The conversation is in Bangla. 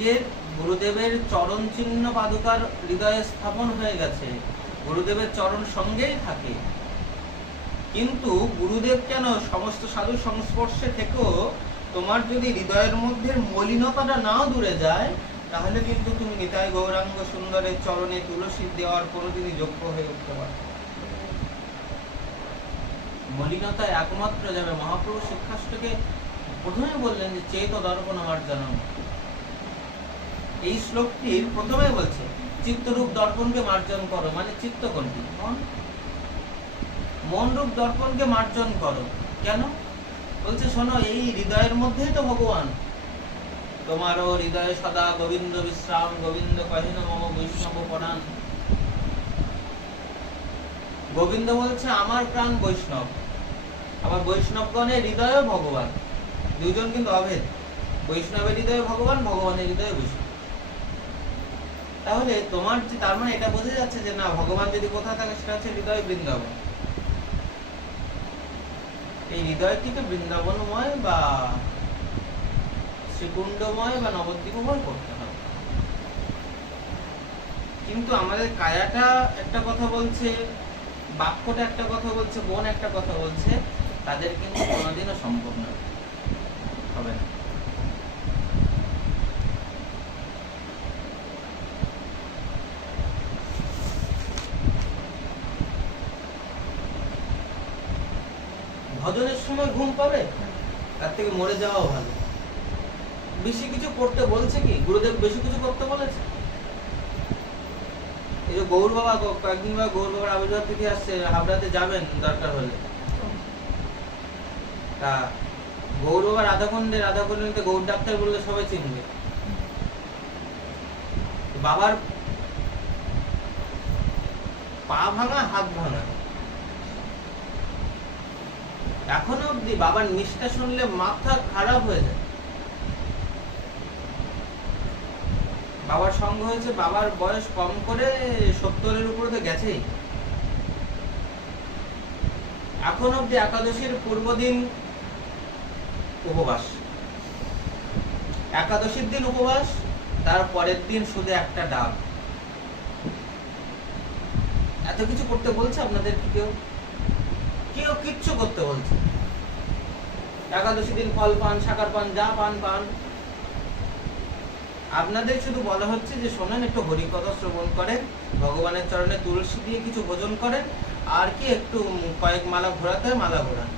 আজকের গুরুদেবের চরণ চিহ্ন পাদুকার হৃদয়ে স্থাপন হয়ে গেছে, গুরুদেবের চরণ সঙ্গেই থাকে, কিন্তু গুরুদেব কেন সমস্ত সাধু সংস্পর্শে থেকেও তোমার যদি হৃদয়ের মধ্যে মলিনতাটা নাও দূরে যায়, তাহলে কিন্তু তুমি নিতাই গৌরাঙ্গ সুন্দরের চরণে তুলসী দেওয়ার কোনোদিনই যোগ্য হয়ে উঠতে পারো। মলিনতা একমাত্র যাবে। মহাপ্রভু শিক্ষাষ্টকে প্রথমে বললেন যে চেত দর্পণ মার্জনম। এই শ্লোকটির প্রথমে বলছে চিত্তরূপ দর্পণকে মার্জন করো, মানে চিত্ত কোনটি? মন রূপ দর্পণকে মার্জন করো। কেন বলছে? শোনো, এই হৃদয়ের মধ্যেই তো ভগবান। তোমারও হৃদয়ে সদা গোবিন্দ বিশ্রাম, গোবিন্দ কহিন মম বৈষ্ণব পরাণ। গোবিন্দ বলছে আমার প্রাণ বৈষ্ণব, আবার বৈষ্ণবগণের হৃদয়ে ভগবান। দুইজন কিন্তু অভেদ। বৈষ্ণবের হৃদয়ে ভগবান, ভগবানের হৃদয়ে বৈষ্ণব। তাহলে তোমার যে, তার মানে এটা বোঝা যাচ্ছে যে না, ভগবান যদি কোথায় থাকে সেটা হচ্ছে হৃদয় বৃন্দাবন। এই হৃদয়টিকে বৃন্দাবনময় বা শ্রীকুণ্ডময় বা নবদ্বীপময় করতে হবে। কিন্তু আমাদের কায়াটা একটা কথা বলছে, বাক্যটা একটা কথা বলছে, মন একটা কথা বলছে, তাদের কিন্তু কোনোদিনও সম্পূর্ণ হবে না। ভজনের সময় ঘুম পাবে, তার থেকে মরে যাওয়াও ভালো। বেশি কিছু করতে বলছে কি গুরুদেব? বেশি কিছু করতে বলেছে? এই যে গৌর বাবা, কয়েকদিন বা গৌর বাবার আবির্ভাব তিথি আসছে, হাবড়াতে যাবেন দরকার হলে। তা গৌর বাবা রাধাকুণ্ডে গৌর ডাক্তার বললে সবাই চিনবে। বাবার পা ভাঙা, হাত ভাঙা, এখনো অব্দি বাবার নিষ্ঠা শুনলে মাথা খারাপ হয়ে যায়। বাবার সঙ্গ হয়েছে, বাবার বয়স কম করে 70-এর উপরে তো গেছেই। এখন অব্দি একাদশীর পূর্বদিন উপবাস, একাদশীর দিন উপবাস, তার পরের দিন শুধু একটা ডাব। এত কিছু করতে বলছে আপনাদের কি? কেউ কিচ্ছু করতে বলছে? একাদশী দিন ফল পান, শাকার পান, যা পান পান। আপনাদের শুধু বলা হচ্ছে যে শোনেন, একটু হরিকথা শ্রবণ করেন, ভগবানের চরণে তুলসী দিয়ে কিছু ভোজন করেন, আর কি একটু কয়েক মালা ঘোরাতে হয়, মালা ঘোরান।